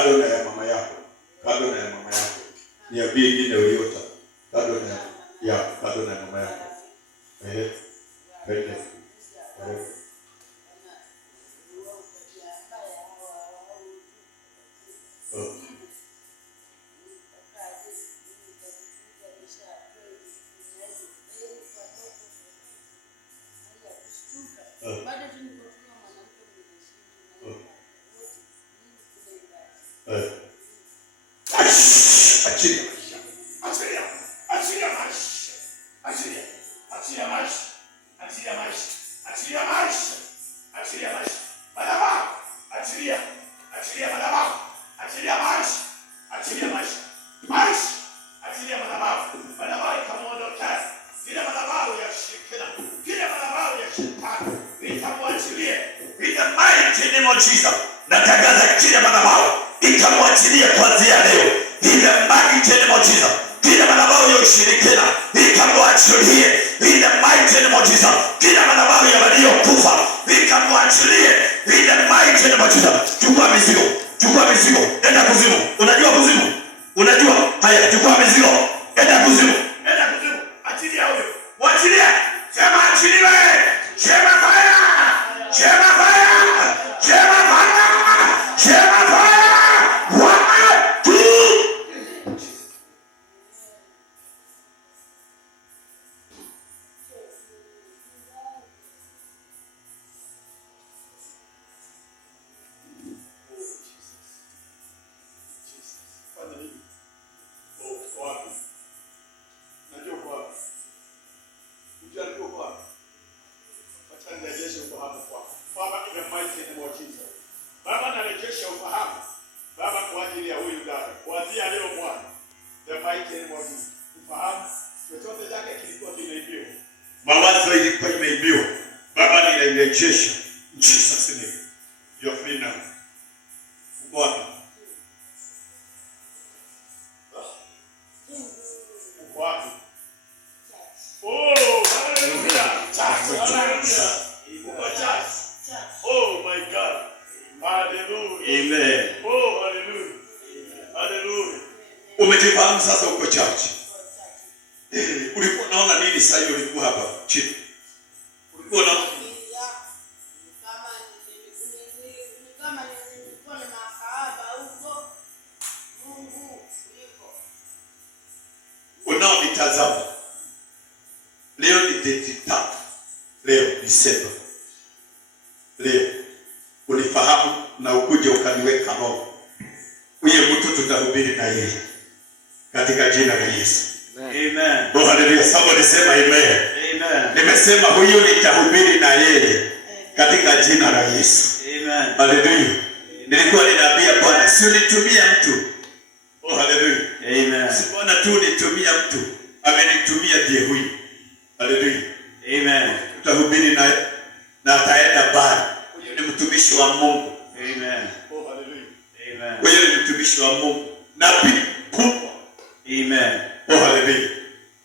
kando na ya mama yako, kando na ya mama yako. Niambie ingine uliota kando na ya kando na mama yako. Pende. Natangaza kila madhabahu ikamwachilie kuanzia leo. In the mighty name of Jesus. Kila madhabahu ya ushirikina ikamwachilie. In the mighty name of Jesus. Kila madhabahu ya waliokufa ikamwachilie. In the mighty name of Jesus. Chukua mizigo. Chukua mizigo. Enda kuzimu. Unajua kuzimu? Unajua? Haya, chukua mizigo. Enda kuzimu. Enda kuzimu. Achilia huyo. Waachilie. Sema achiliwe. Sema fire. Sema fire. Sema fire. Sema fire. 1, 2. Mawazo ilikuwa imeibiwa. Baba ninairejesha. Jesus name. You're free now. Bwana. Bwana. Oh, hallelujah. Hallelujah. Oh my God. Hallelujah. Amen. Oh, hallelujah. Hallelujah. Umejifahamu sasa uko church. Ulikuwa unaona nini sasa hiyo ulikuwa hapa chini? Ulikuwa unaona kama nilikuwa na makahaba huko Mungu yuko. Unaonitazama. Leo ni date 3. Leo December. Leo ulifahamu na ukuje ukaniweka roho. Huyo mtu tutahubiri na yeye katika jina la Yesu. Amen. Oh, hallelujah. Somebody sema amen. Amen. Nimesema huyu nitahubiri na yeye katika jina la Yesu. Amen. Hallelujah. Nilikuwa ninaambia Bwana, si unitumia mtu. Oh, hallelujah. Amen. Si Bwana tu unitumia mtu, amenitumia ndiye huyu. Hallelujah. Amen. Tutahubiri na ataenda mbali. Huyu ni mtumishi wa Mungu. Amen. Oh, hallelujah. Amen. Huyu ni mtumishi wa Mungu. Nabii mkubwa. Amen. Oh, hallelujah.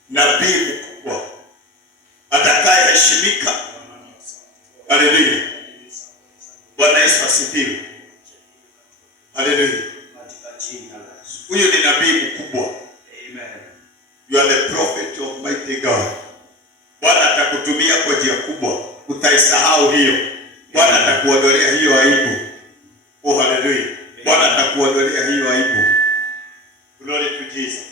Nabii mkubwa atakayeheshimika. Hallelujah. Bwana Yesu asifiwe. Hallelujah. Huyu ni nabii mkubwa. Amen. You are the prophet of mighty God. Bwana atakutumia kwa njia kubwa. Utaisahau hiyo. Bwana atakuondolea hiyo aibu. Oh, hallelujah. Bwana atakuondolea hiyo aibu. Glory to Jesus.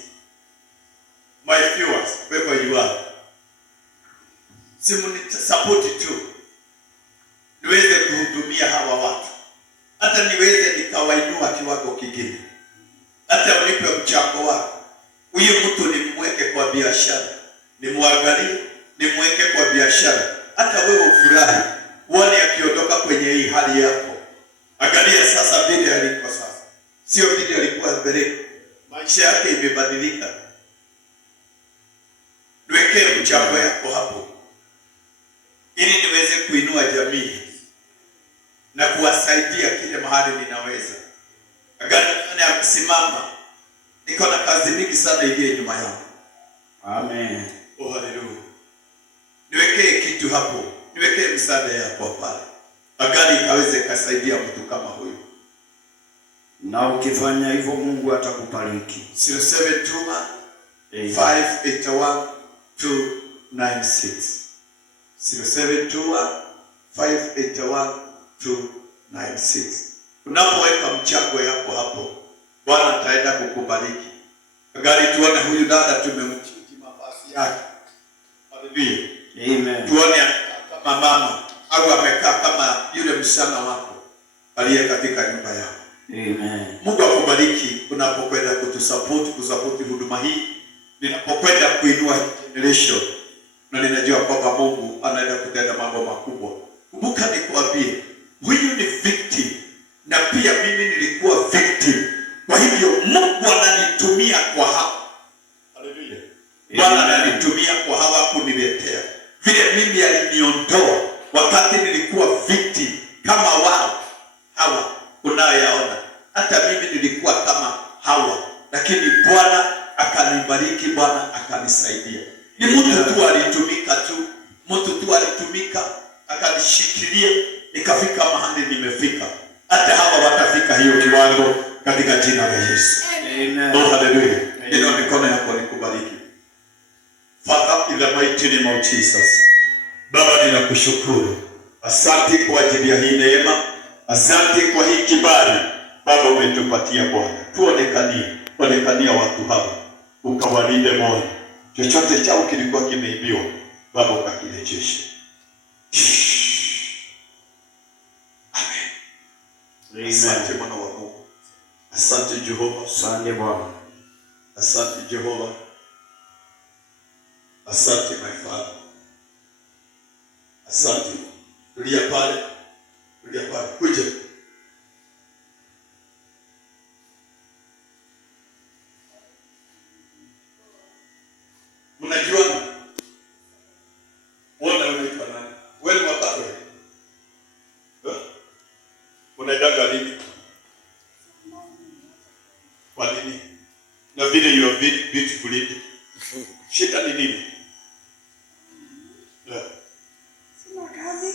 My viewers, wherever you are, simu support tu niweze kuhudumia hawa watu, hata niweze nikawainua kiwango kingine, hata walipe mchango wako. Huyu mtu nimweke kwa biashara, nimwangalie, nimweke kwa biashara, hata wewe ufurahi uone akiondoka kwenye hii hali yako. Angalia sasa vile alikuwa sasa, sio vile alikuwa mbele. Maisha yake imebadilika. Niwekee mchango yako hapo ili niweze kuinua jamii na kuwasaidia kile mahali ninaweza. Agana akisimama, niko na kazi mingi sana iliyo nyuma yangu. Amen. Oh, hallelujah. Niwekee kitu hapo, niwekee msaada yako pale. Agani ikaweze kusaidia mtu kama huyu. Na ukifanya hivyo Mungu atakubariki. 0721 581 296. 0721 581 296. Unapoweka mchango yako hapo, Bwana ataenda kukubariki. Gari tuone huyu dada tumemchiki mavazi yake. Haleluya. Amen. Tuone kama mama au amekaa kama yule msichana wako aliye katika nyumba yako. Amen. Mungu akubariki unapokwenda kusupport huduma hii. Ninapokwenda kuinua generation na ninajua kwamba Mungu anaenda kutenda mambo makubwa. Kumbuka nikwambie, huyu ni victim na pia mimi nilikuwa victim. Kwa hivyo Mungu ananitumia kwa hawa. Haleluya. Bwana ananitumia kwa hawa kuniletea. Vile mimi aliniondoa wakati nilikuwa victim kama wao hawa unayaona. Hata mimi nilikuwa kama hawa, lakini Bwana akanibariki, Bwana akanisaidia. Ni mtu tu alitumika akanishikilia, nikafika mahali nimefika. Hata hawa watafika hiyo kiwango katika jina la Yesu. Amen. Oh, hallelujah. Ina mikono yako nikubariki. Father, in the mighty name of Jesus. Baba, ninakushukuru. Asante kwa ajili ya hii neema. Asante kwa hii kibali Baba umetupatia Bwana. Tuonekania watu hawa. Ukawalinde Bwana. Chochote chao kilikuwa kimeibiwa, Baba ukakirejeshe. Amen. Asante Bwana wa Mungu. Asante Jehova. Asante Bwana. Asante Jehova. Asante my Father. Asante. Tulia pale. Kuja. Unajuana? Wona unaitwa nani? Wewe ni wapatwa? Unaidanga lini? Kwa nini? Na vile you are beautiful lady. Shida ni nini? Sina kazi.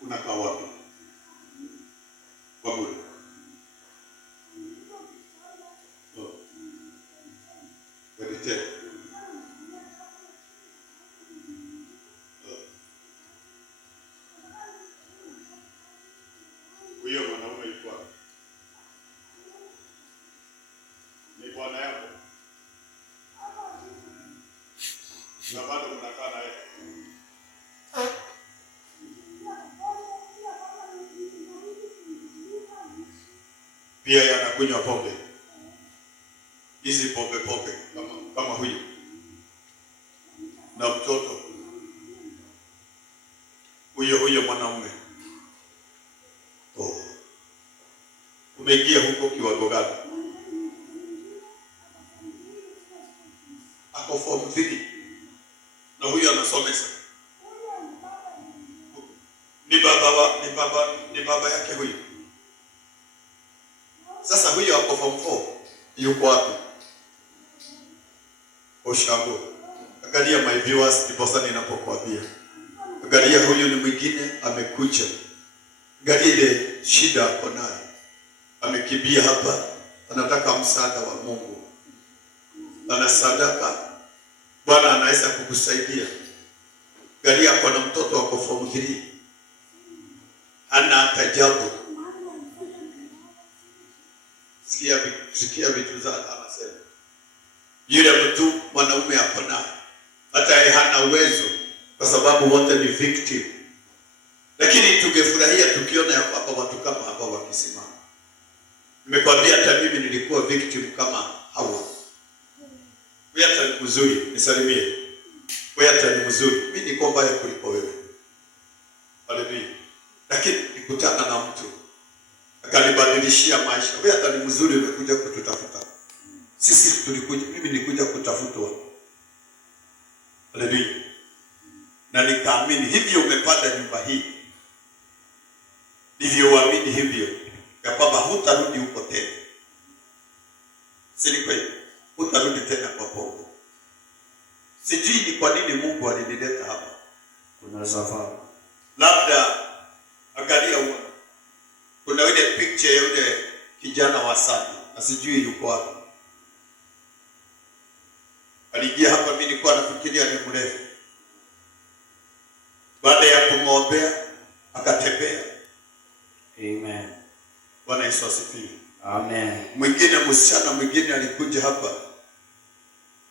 Unakaa wapi? Kwa bure. Wedite. Huyo mwanaume yuko wapi? Ni bwana yako? Na bado mnakaa naye? Pia yanakunywa pombe. Hizi pombe kama huyu. Na mtoto. Huyo mwanaume. Oh. Umeingia huko kiwango gani? Ako form 3. Na huyo anasomesa. Ni baba yake huyo. Sasa huyo ako form 4. Yuko wapi? Oshago. Angalia my viewers, ndiposa ninapokuambia. Angalia huyu ni mwingine amekuja. Angalia ile shida ako nayo. Amekimbia hapa, anataka msaada wa Mungu. Ana sadaka. Bwana anaweza kukusaidia. Angalia ako na mtoto wako form 3. Ana tajabu. Sikia vitu za anasema. Yule mtu mwanaume hapo naye hata yeye hana uwezo kwa sababu wote ni victim. Lakini tungefurahia tukiona ya kwamba watu kama hapa wakisimama. Nimekwambia hata mimi nilikuwa victim kama hawa. Wewe hata ni mzuri, nisalimie. Wewe hata ni mzuri. Mimi niko mbaya kuliko wewe. Haleluya. Lakini nikutana na mtu akanibadilishia maisha. Wewe hata ni mzuri, umekuja kututafuta. Sisi tulikuja, mimi nilikuja kutafutwa. Haleluya. Na nikaamini hivyo umepanda nyumba hii. Ndivyo uamini hivyo ya kwamba hutarudi huko tena. Si kweli? Utarudi tena kwa pombe. Sijui ni kwa nini Mungu alinileta hapa. Kuna sababu. Labda angalia huko. Kuna ile picture ya yule kijana wa Sadi. Na sijui yuko wapi. Alijia hapa, mimi nilikuwa nafikiria ni mrefu. Baada ya kumwombea akatembea. Amen. Bwana Yesu asifiwe. Amen. Mwingine msichana mwingine alikuja hapa.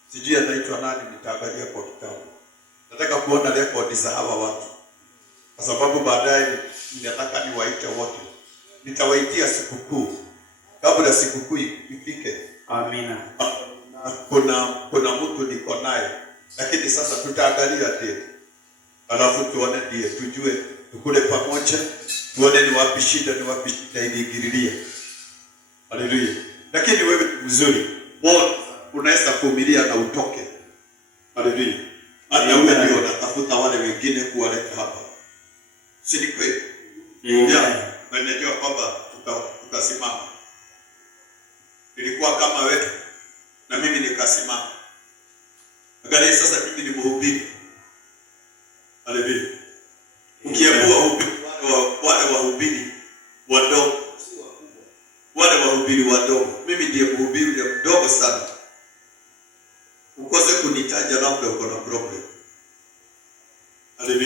Sijui anaitwa nani, nitaangalia kwa kitabu. Nataka kuona rekodi za hawa watu. Kwa sababu baadaye ninataka niwaite wote. Nitawaitia sikukuu. Kabla sikukuu ifike. Amina. Kuna mtu niko naye. Lakini sasa tutaangalia date. Alafu tuone die, tujue tukule pamoja, tuone ni wapi shida iliingililia. Haleluya. Lakini wewe mzuri, wewe unaweza kuvumilia na utoke. Haleluya. Hata wewe ndio unatafuta wale wengine kuwaleta hapa. Si ni kweli? Yeah. Na najua kwamba tutasimama. Nilikuwa kama wewe na mimi nikasimama. Angalia sasa, mimi ni mhubiri. Haleluya. Ukiamua wale wahubiri wadogo, wale wahubiri wadogo, mimi ndiye mhubiri mdogo sana. Ukose kunitaja labda uko na problem. Haleluya.